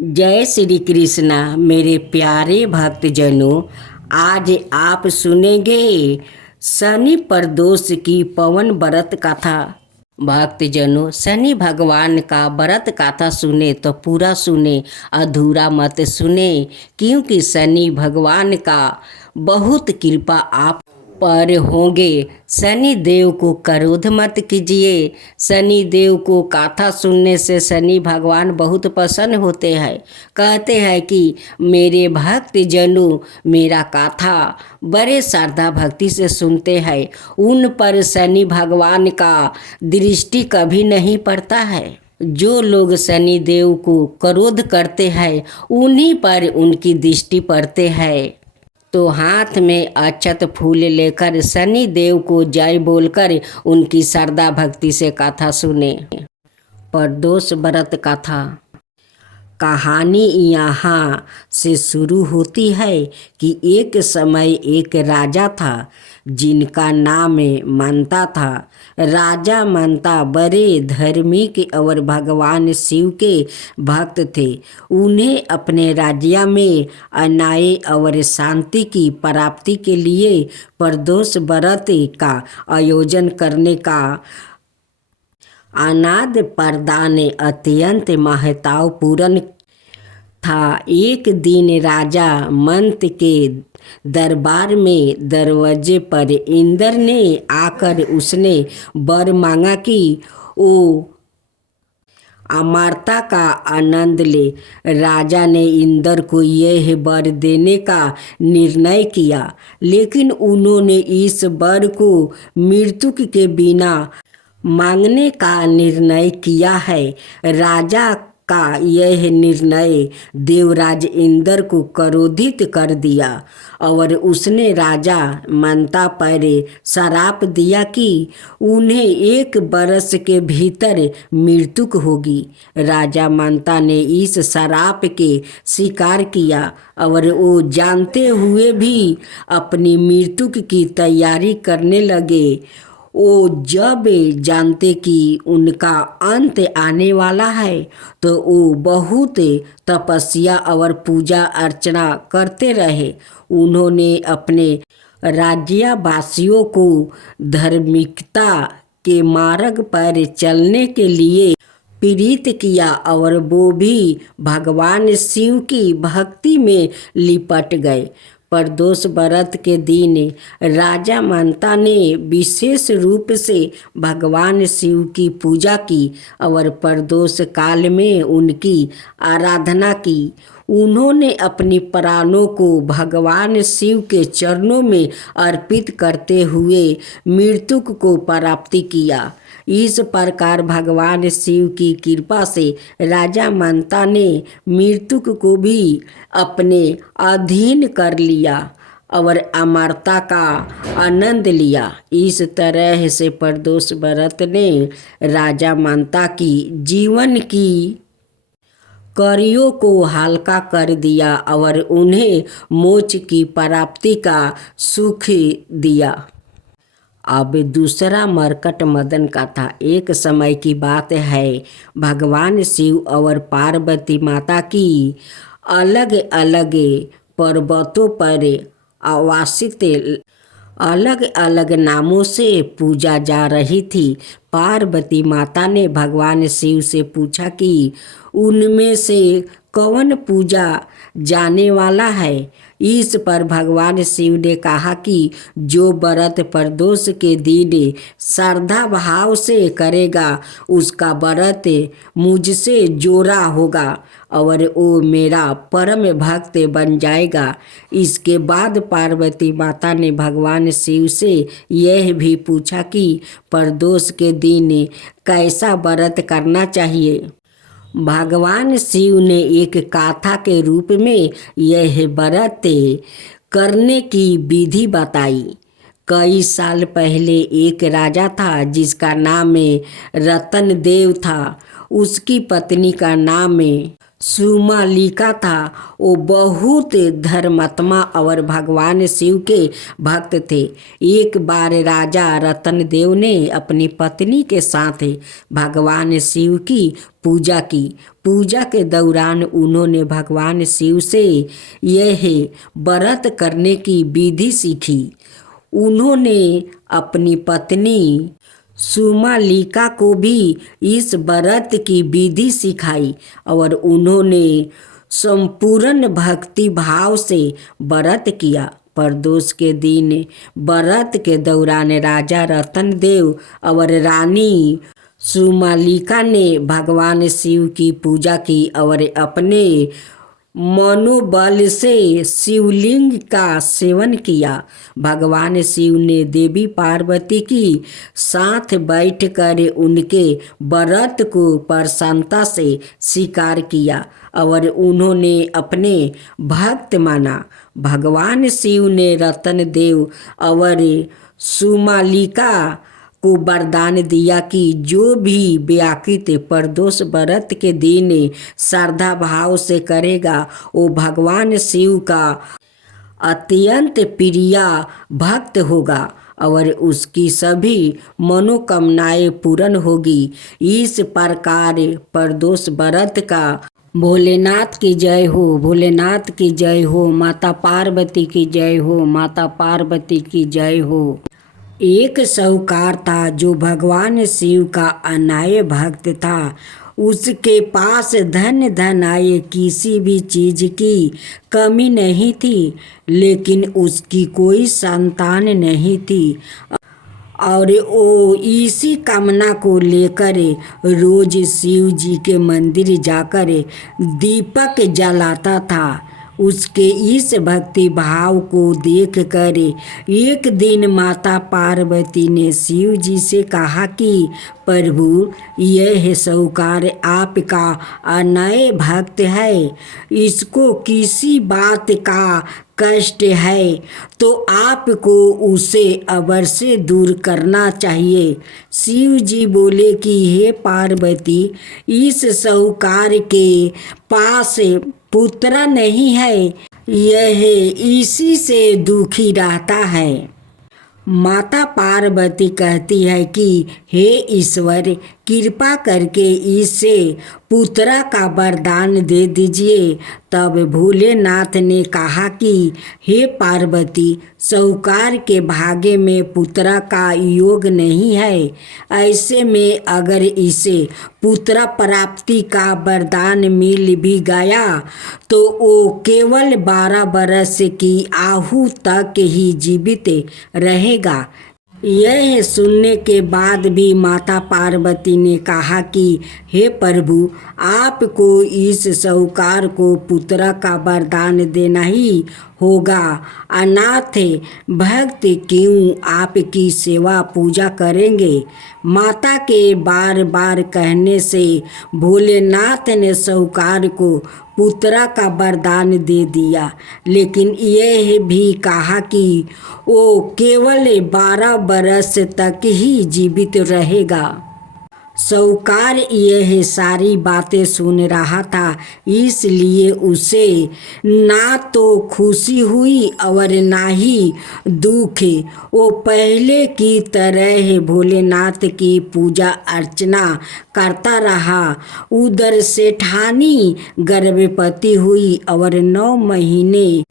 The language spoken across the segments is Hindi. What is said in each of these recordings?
जय श्री कृष्णा। मेरे प्यारे भक्तजनों, आज आप सुनेंगे शनि प्रदोष की पवन व्रत कथा। भक्तजनों, शनि भगवान का व्रत कथा सुने तो पूरा सुने, अधूरा मत सुने, क्योंकि शनि भगवान का बहुत कृपा आप पर होंगे। शनि देव को क्रोध मत कीजिए। शनि देव को कथा सुनने से शनि भगवान बहुत प्रसन्न होते हैं। कहते हैं कि मेरे भक्त जनों मेरा कथा बड़े श्रद्धा भक्ति से सुनते हैं, उन पर शनि भगवान का दृष्टि कभी नहीं पड़ता है। जो लोग शनि देव को क्रोध करते हैं उन्हीं पर उनकी दृष्टि पड़ते हैं। तो हाथ में अक्षत फूल लेकर शनि देव को जय बोलकर उनकी श्रद्धा भक्ति से कथा सुने। प्रदोष व्रत कथा। कहानी यहाँ से शुरू होती है कि एक समय एक राजा था जिनका नाम मंता था। राजा मंता बड़े धार्मिक और भगवान शिव के भक्त थे। उन्हें अपने राज्य में अन्याय और शांति की प्राप्ति के लिए प्रदोष व्रत का आयोजन करने का अनाद प्रदान अत्यंत महत्वपूर्ण था। एक दिन राजा मंत के दरबार में दरवाजे पर इंद्र ने आकर उसने वर मांगा कि वो अमरता का आनंद ले। राजा ने इंद्र को यह वर देने का निर्णय किया, लेकिन उन्होंने इस वर को मृत्यु के बिना मांगने का निर्णय किया है। राजा का यह निर्णय देवराज इंद्र को क्रोधित कर दिया और उसने राजा मंता पर श्राप दिया कि उन्हें 1 वर्ष के भीतर मृत्यु होगी। राजा मंता ने इस श्राप के स्वीकार किया और वो जानते हुए भी अपनी मृत्यु की तैयारी करने लगे। वो जब जानते कि उनका अंत आने वाला है तो वो बहुत तपस्या और पूजा अर्चना करते रहे। उन्होंने अपने राज्यवासियों को धार्मिकता के मार्ग पर चलने के लिए प्रेरित किया और वो भी भगवान शिव की भक्ति में लिपट गए। प्रदोष व्रत के दिन राजा मंता ने विशेष रूप से भगवान शिव की पूजा की और प्रदोष काल में उनकी आराधना की। उन्होंने अपनी प्राणों को भगवान शिव के चरणों में अर्पित करते हुए मृत्यु को प्राप्ति किया। इस प्रकार भगवान शिव की कृपा से राजा मंता ने मृत्यु को भी अपने अधीन कर लिया और अमरता का आनंद लिया। इस तरह से प्रदोष व्रत ने राजा मंता की जीवन की कार्यों को हल्का कर दिया और उन्हें मोक्ष की प्राप्ति का सुख दिया। अब दूसरा मरकट मदन का था। एक समय की बात है, भगवान शिव और पार्वती माता की अलग अलग पर्वतों पर आवासित अलग अलग नामों से पूजा जा रही थी। पार्वती माता ने भगवान शिव से पूछा कि उनमें से कौन पूजा जाने वाला है। इस पर भगवान शिव ने कहा कि जो व्रत प्रदोष के दिन श्रद्धा भाव से करेगा उसका व्रत मुझसे जोड़ा होगा और वो मेरा परम भक्त बन जाएगा। इसके बाद पार्वती माता ने भगवान शिव से यह भी पूछा कि प्रदोष के दिन कैसा व्रत करना चाहिए। भगवान शिव ने एक कथा के रूप में यह व्रत करने की विधि बताई। कई साल पहले एक राजा था जिसका नाम रतन देव था। उसकी पत्नी का नाम सुमालिका था। वो बहुत धर्मात्मा और भगवान शिव के भक्त थे। एक बार राजा रतन देव ने अपनी पत्नी के साथ भगवान शिव की पूजा की। पूजा के दौरान उन्होंने भगवान शिव से यह व्रत करने की विधि सीखी। उन्होंने अपनी पत्नी सुमालिका को भी इस व्रत की विधि सिखाई और उन्होंने संपूर्ण भक्ति भाव से व्रत किया। प्रदोष के दिन व्रत के दौरान राजा रतन देव और रानी सुमालिका ने भगवान शिव की पूजा की और अपने मनोबल से शिवलिंग का सेवन किया। भगवान शिव ने देवी पार्वती की साथ बैठकर उनके व्रत को प्रसन्नता से स्वीकार किया और उन्होंने अपने भक्त माना। भगवान शिव ने रतन देव और सुमालिका को वरदान दिया कि जो भी व्याकृत प्रदोष व्रत के दिन श्रद्धा भाव से करेगा वो भगवान शिव का अत्यंत प्रिय भक्त होगा और उसकी सभी मनोकामनाएं पूर्ण होगी। इस प्रकार प्रदोष व्रत का भोलेनाथ की जय हो, भोलेनाथ की जय हो, माता पार्वती की जय हो, माता पार्वती की जय हो। एक साहूकार था जो भगवान शिव का अनाय भक्त था। उसके पास धन आए किसी भी चीज की कमी नहीं थी, लेकिन उसकी कोई संतान नहीं थी और वो इसी कामना को लेकर रोज शिव जी के मंदिर जाकर दीपक जलाता था। उसके इस भक्ति भाव को देखकर एक दिन माता पार्वती ने शिव जी से कहा कि प्रभु, यह साहूकार आपका अनय भक्त है, इसको किसी बात का कष्ट है तो आपको उसे अवश्य दूर करना चाहिए। शिव जी बोले कि हे पार्वती, इस साहूकार के पास पुत्र नहीं है, यह इसी से दुखी रहता है। माता पार्वती कहती है कि हे ईश्वर, कृपा करके इसे पुत्र का वरदान दे दीजिए। तब भोलेनाथ ने कहा कि हे पार्वती, साहूकार के भाग्य में पुत्र का योग नहीं है। ऐसे में अगर इसे पुत्र प्राप्ति का वरदान मिल भी गया तो वो केवल 12 वर्ष की आयु तक ही जीवित रहेगा। यह सुनने के बाद भी माता पार्वती ने कहा कि हे प्रभु, आपको इस साहूकार को पुत्र का वरदान देना ही होगा। अनाथ भक्त क्यों आपकी सेवा पूजा करेंगे। माता के बार बार कहने से भोलेनाथ ने साहूकार को पुत्र का वरदान दे दिया, लेकिन यह भी कहा कि वो केवल 12 वर्ष तक ही जीवित रहेगा। साहूकार यह सारी बातें सुन रहा था, इसलिए उसे ना तो खुशी हुई और ना ही दुख। वो पहले की तरह भोलेनाथ की पूजा अर्चना करता रहा। उधर सेठानी गर्भवती हुई और 9 महीने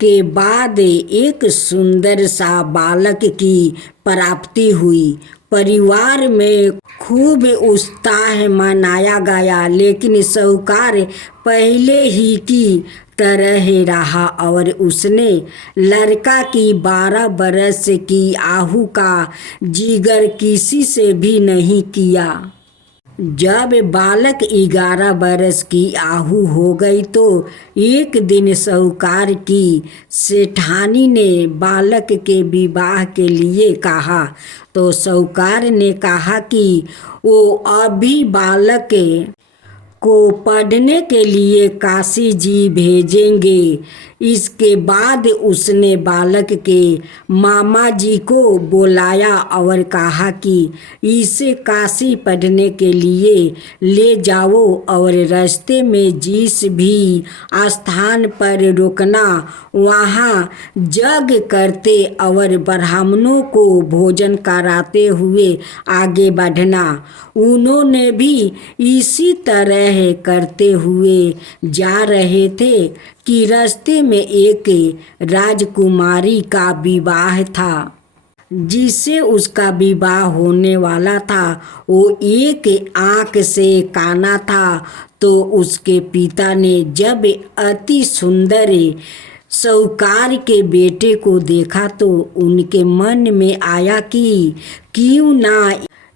के बाद एक सुंदर सा बालक की प्राप्ति हुई। परिवार में खूब उत्साह मनाया गया, लेकिन साहूकार पहले ही की तरह रहा और उसने लड़का की 12 वर्ष की आयु का जिक्र किसी से भी नहीं किया। जब बालक 11 वर्ष की आयु हो गई तो एक दिन साहूकार की सेठानी ने बालक के विवाह के लिए कहा। तो साहूकार ने कहा कि वो अभी बालक को पढ़ने के लिए काशी जी भेजेंगे। इसके बाद उसने बालक के मामा जी को बुलाया और कहा कि इसे काशी पढ़ने के लिए ले जाओ और रास्ते में जिस भी स्थान पर रुकना वहाँ यज्ञ करते और ब्राह्मणों को भोजन कराते हुए आगे बढ़ना। उन्होंने भी इसी तरह करते हुए जा रहे थे कि रास्ते में एक राजकुमारी का विवाह था। जिससे उसका विवाह होने वाला था वो एक आँख से काना था। तो उसके पिता ने जब अति सुंदर साहूकार के बेटे को देखा तो उनके मन में आया कि क्यों ना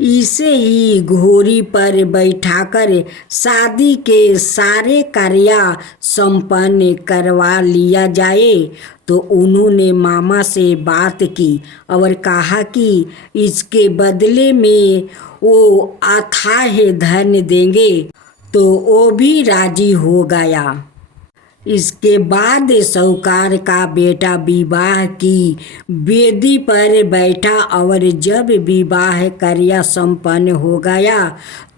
इसे ही घोड़ी पर बैठाकर शादी के सारे कार्य संपन्न करवा लिया जाए। तो उन्होंने मामा से बात की और कहा कि इसके बदले में वो अथाह धन देंगे। तो वो भी राजी हो गया। इसके बाद साहूकार का बेटा विवाह की वेदी पर बैठा और जब विवाह कार्य संपन्न हो गया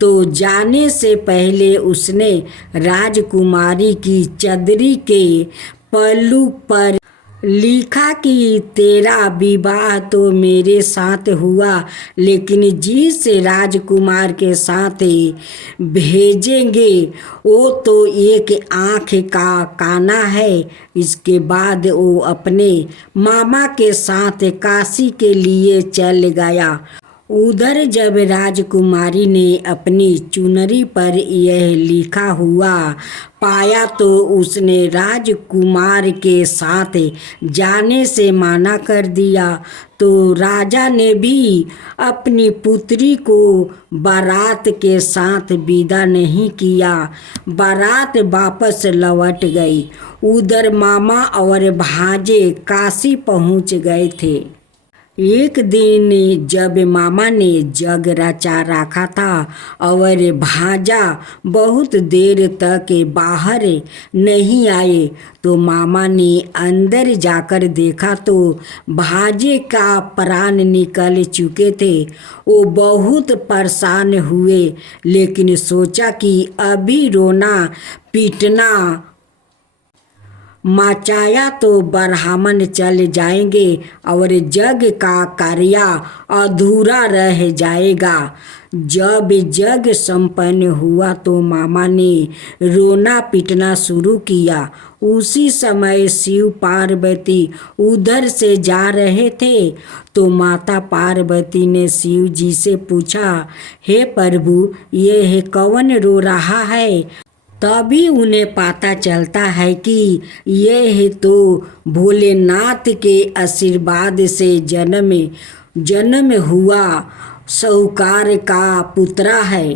तो जाने से पहले उसने राजकुमारी की चदरी के पल्लू पर लिखा कि तेरा विवाह तो मेरे साथ हुआ, लेकिन जिस राजकुमार के साथ भेजेंगे वो तो एक आँख का काना है। इसके बाद वो अपने मामा के साथ काशी के लिए चल गया। उधर जब राजकुमारी ने अपनी चुनरी पर यह लिखा हुआ पाया तो उसने राजकुमार के साथ जाने से मना कर दिया। तो राजा ने भी अपनी पुत्री को बारात के साथ विदा नहीं किया। बारात वापस लौट गई। उधर मामा और भांजे काशी पहुंच गए थे। एक दिन जब मामा ने जग रचा रखा था और भांजा बहुत देर तक बाहर नहीं आए तो मामा ने अंदर जाकर देखा तो भांजे का प्राण निकल चुके थे। वो बहुत परेशान हुए, लेकिन सोचा कि अभी रोना पीटना मचाया तो ब्राह्मण चल जाएंगे और यज्ञ का कार्य अधूरा रह जाएगा। जब यज्ञ संपन्न हुआ तो मामा ने रोना पीटना शुरू किया। उसी समय शिव पार्वती उधर से जा रहे थे तो माता पार्वती ने शिव जी से पूछा, हे प्रभु, ये कौन रो रहा है? तभी उन्हें पता चलता है कि यह तो भोलेनाथ के आशीर्वाद से जन्म हुआ साहूकार का पुत्र है।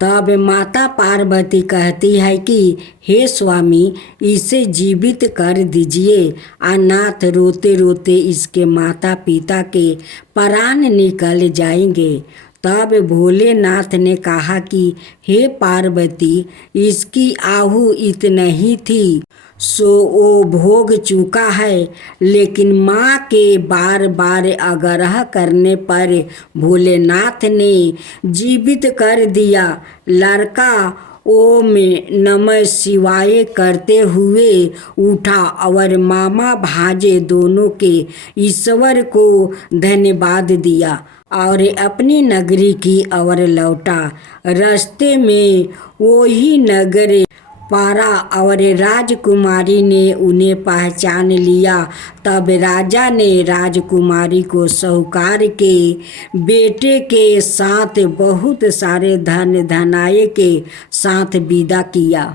तब माता पार्वती कहती है कि हे स्वामी, इसे जीवित कर दीजिए। अनाथ रोते रोते इसके माता पिता के प्राण निकल जाएंगे। तब भोलेनाथ ने कहा कि हे पार्वती, इसकी आहु इतना ही थी सो वो भोग चुका है। लेकिन माँ के बार बार आग्रह करने पर भोलेनाथ ने जीवित कर दिया। लड़का ओम नमः शिवाय करते हुए उठा और मामा भांजे दोनों के ईश्वर को धन्यवाद दिया और अपनी नगरी की ओर लौटा। रास्ते में वही नगर पारा और राजकुमारी ने उन्हें पहचान लिया। तब राजा ने राजकुमारी को साहूकार के बेटे के साथ बहुत सारे धन धनाये के साथ विदा किया।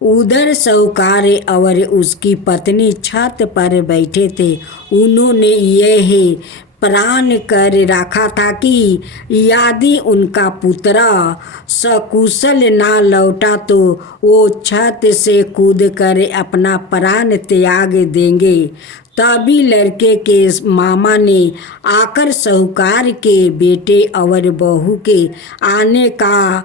उधर साहूकार और उसकी पत्नी छत पर बैठे थे। उन्होंने यह प्रण कर रखा था कि यदि उनका पुत्र सकुशल ना लौटा तो वो छत से कूदकर अपना प्राण त्याग देंगे। तभी लड़के के मामा ने आकर साहूकार के बेटे और बहू के आने का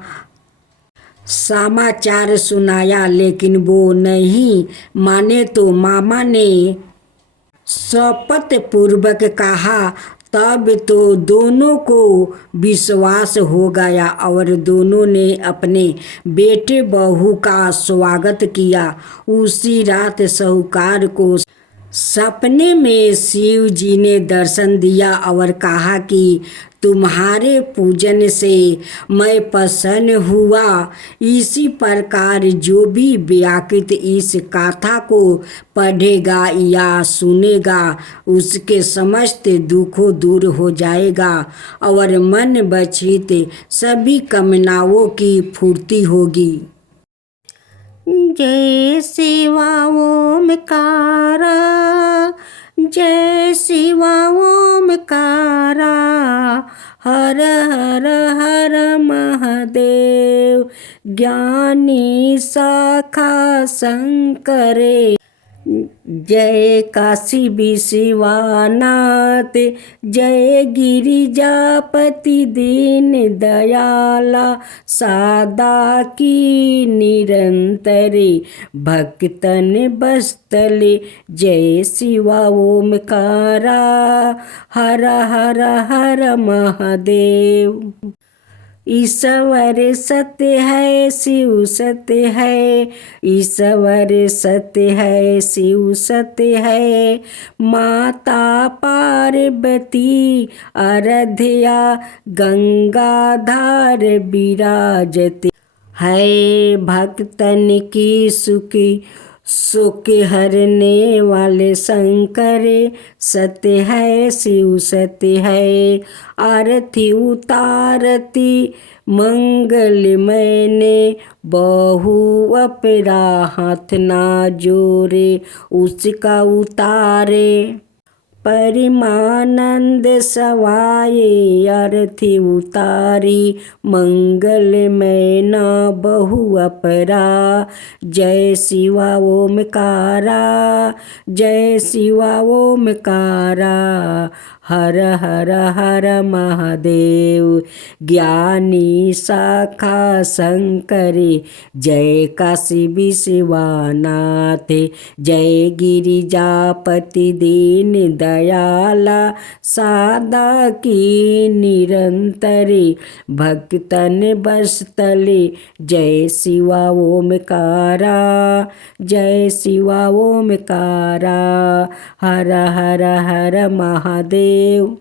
समाचार सुनाया लेकिन वो नहीं माने तो मामा ने शपथ पूर्वक कहा। तब तो दोनों को विश्वास हो गया और दोनों ने अपने बेटे बहू का स्वागत किया। उसी रात साहूकार को सपने में शिव जी ने दर्शन दिया और कहा कि तुम्हारे पूजन से मैं प्रसन्न हुआ। इसी प्रकार जो भी व्याकृत इस गाथा को पढ़ेगा या सुनेगा उसके समस्त दुखों दूर हो जाएगा और मन बचित सभी कामनाओं की पूर्ति होगी। जय शिवा ओमकारा, जय शिवा ओमकारा, हर हर हर महादेव, ज्ञानी शाखा शंकरे। जय काशी विश्वनाथ, जय गिरिजापति दीन दयाला, सदा की निरंतरे भक्तन बस्तले। जय शिवा ओमकारा, हर हर हर महादेव। ईश्वर सत्य है, शिव सत्य है, ईश्वर सत्य है, शिव सत्य है। माता पार्वती आराध्या गंगाधार विराजते है। भक्तन की सुखी सुख हरने वाले शंकर सत्य है, शिव सत्य है। आरती उतारती मंगलमय ने, बहु अपरा हाथ ना जोरे उसका उतारे। परिमानंद सवाए आरती उतारी, मंगलमय ना बहु अपरा। जय शिवा ओमकारा, जय शिवा ओमकारा, हर हर हर महादेव, ज्ञानी शाखा शंकरे। जय काशी विश्वनाथ, जय गिरिजापति दीन दयाला, सदा की निरंतरे भक्तन बसतले। जय शिवा ओमकारा, जय शिवा ओमकारा, हर हर हर महादेव।